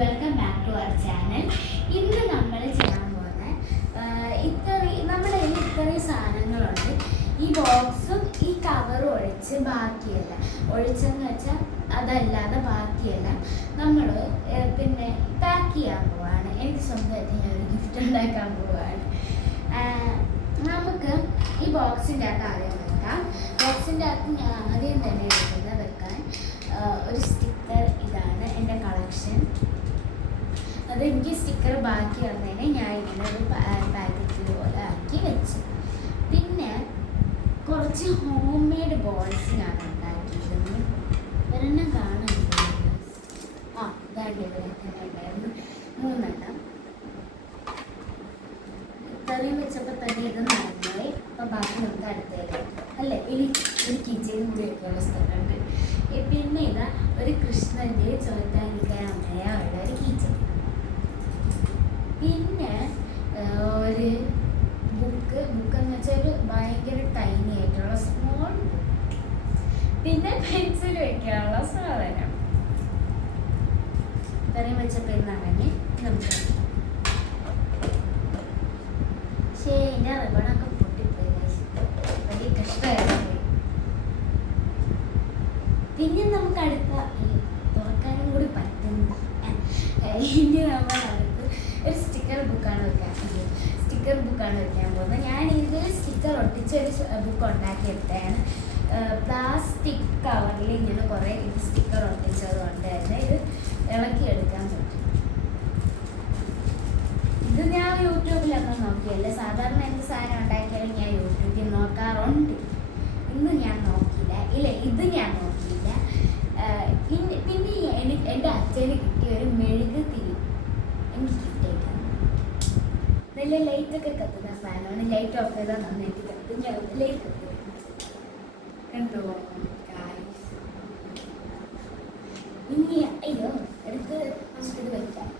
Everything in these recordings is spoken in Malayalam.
Welcome back to our channel. ഇന്ന് നമ്മൾ ചെയ്യാൻ പോകുന്ന നമ്മുടെ കയ്യിൽ ഇത്രയും സാധനങ്ങളുണ്ട്. ഈ ബോക്സും ഈ കവറും ഒഴിച്ചെന്ന് വെച്ചാൽ അതല്ലാതെ ബാക്കിയെല്ലാം നമ്മൾ പിന്നെ പാക്ക് ചെയ്യാൻ പോവാണ്. എനിക്ക് സ്വന്തമായിട്ട് ഞാനൊരു ഗിഫ്റ്റ് ഉണ്ടാക്കാൻ പോവാണ്. നമുക്ക് ഈ ബോക്സിൻ്റെ അകത്ത് ആദ്യം വെക്കാം. ബോക്സിൻ്റെ അകത്ത് ഞാൻ ആദ്യം തന്നെ എടുക്കുന്നത് വെക്കാൻ ഒരു സ്റ്റിക്കർ. ഇതാണ് എൻ്റെ കളക്ഷൻ. അതെനിക്ക് സ്റ്റിക്കർ ബാക്കി വന്നതിനെ ഞാൻ ഇങ്ങനെ ഒരു പാക്കറ്റ് പോലെ ആക്കി വെച്ചു. പിന്നെ കുറച്ച് ഹോം മെയ്ഡ് ബോൾസ് ഞാൻ ഉണ്ടാക്കിയിരുന്നു. ഒരെണ്ണം കാണുന്നുണ്ട്. ഇതാണ്ട് ഇവിടെ തന്നെ ഉണ്ടായിരുന്നു 3 എണ്ണം. ഇത്രയും വെച്ചപ്പോൾ തന്നെ ഇത് നന്നായി. അപ്പം ബാക്കി നമുക്ക് അടുത്തേക്ക് അല്ലേ ഒരു കിച്ചൺ കൂടി വെക്കാനുള്ള സ്ഥലമുണ്ട്. പിന്നെ ഇതാ ഒരു കൃഷ്ണൻ്റെ ചോറ്റാനിക്കായ അമ്മയുള്ള ഒരു കിച്ചൺ. പിന്നെ ഒരു ബുക്ക് എന്ന് വെച്ചാൽ ഒരു ഭയങ്കര ടൈനി ആയിട്ടുള്ള സ്മോൾ ബുക്ക്. പിന്നെ പെൻസിൽ വെക്കാനുള്ള സാധനം. ഇത്രയും വെച്ചപ്പോൾ ഇന്നാണെങ്കിൽ നമുക്ക് ഇതിൻ്റെ റിബണൊക്കെ പൊട്ടിപ്പോയി. വലിയ കഷ്ടമായിരുന്നു. പിന്നെ നമുക്ക് അടുത്ത തുറക്കാനും കൂടി പറ്റുന്നു. ഇനി നമ്മൾ അടുത്ത് ഒരു സ്റ്റിക്കർ ബുക്കാണ് വെക്കാൻ പോകുന്നത്. ഞാൻ ഇതിൽ സ്റ്റിക്കർ ഒട്ടിച്ച ഒരു ബുക്ക് ഉണ്ടാക്കിയെടുത്തതാണ്. പ്ലാസ്റ്റിക് കവറിൽ ഇങ്ങനെ കുറേ സ്റ്റിക്കർ ഒട്ടിച്ചത് കൊണ്ടായിരുന്നു. ഇത് ഇളക്കിയെടുക്കാൻ പറ്റും. ഇത് ഞാൻ യൂട്യൂബിലൊക്കെ നോക്കിയല്ലേ. സാധാരണ എന്ത് സാധനം ഉണ്ടാക്കിയാലും ഞാൻ യൂട്യൂബിൽ നോക്കാറുണ്ട്. ഇന്ന് ഞാൻ നോക്കിയില്ല. ഇത് ഞാൻ നോക്കിയില്ല. പിന്നെ എൻ്റെ അച്ഛന് കിട്ടിയ ഒരു മെഴുകുതിരി എനിക്ക് കിട്ടിയേക്കാം. നല്ല ലൈറ്റൊക്കെ കത്തുന്ന സാധനമാണ്. ലൈറ്റ് ഓഫ് ചെയ്താൽ നന്നായിട്ട് കത്തും. ഞാൻ ലൈറ്റ് കത്തും കണ്ടോ. ഇനി അയ്യോ എടുത്ത് നമുക്കിത് വെക്കാം.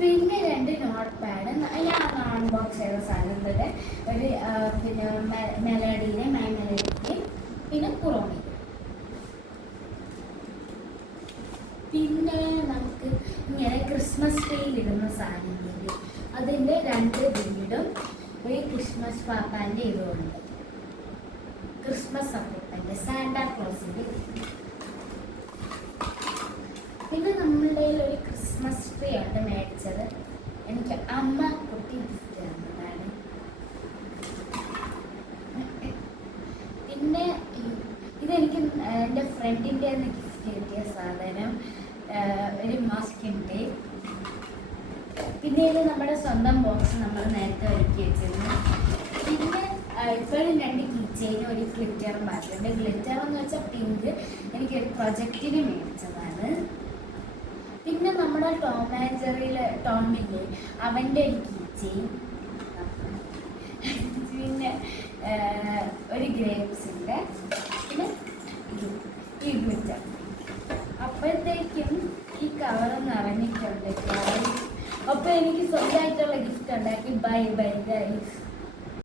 പിന്നെ 2 നോട്ട് പാഡ്. ഞാൻ അൺബോക്സ് ചെയ്ത സാധനത്തിൻ്റെ ഒരു പിന്നെ മെലഡിയിലെ മൈ മെലഡിക്ക് പിന്നെ കുറോണി. പിന്നെ നമുക്ക് ഇങ്ങനെ ക്രിസ്മസ് ട്രീയിൽ ഇടുന്ന സാധനങ്ങൾ. അതിൻ്റെ 2 വീടും ഒരു ക്രിസ്മസ് പാപ്പാൻ്റെ ഇതുമുണ്ട്. ക്രിസ്മസ് അപ്പൂപ്പൻ്റെ സാന്റാക്ലോസിൻ്റെ. പിന്നെ നമ്മളുടെ ഒരു ക്രിസ്മസ് ട്രീ ആണ് മേടിച്ചത്. എനിക്ക് അമ്മ കുട്ടി ഗിഫ്റ്റ് തന്നതാണ്. പിന്നെ ഇതെനിക്ക് എൻ്റെ ഫ്രണ്ടിൻ്റെ ഗിഫ്റ്റ് കിട്ടിയ സാധനം ഒരു മാസ്കിൻ്റെ. പിന്നെ ഇത് നമ്മുടെ സ്വന്തം ബോക്സ് നമ്മൾ നേരത്തെ ഒരുക്കി വെച്ചിരുന്നു. പിന്നെ ഇപ്പോഴും 2 കീച്ചെയിനും ഒരു ഗ്ലിറ്റർ മാറ്റുണ്ട്. ഗ്ലിറ്റർ എന്ന് വെച്ചാൽ പിങ്ക് എനിക്കൊരു പ്രൊജക്റ്റിന് മേടിച്ചതാണ്. പിന്നെ നമ്മുടെ ടോമില്ലേ അവൻ്റെ ഒരു കീച്ചെയിൻ. പിന്നെ ഒരു ഗ്രേപ്സിൻ്റെ. പിന്നെ ഈ ഗ്ലിറ്റർ. അപ്പോഴത്തേക്കും ഈ കവർ നിറഞ്ഞിട്ടുണ്ട്. അപ്പോൾ എനിക്ക് സ്വന്തമായിട്ടുള്ള ഗിഫ്റ്റ് ഉണ്ടാക്കി. Bye guys.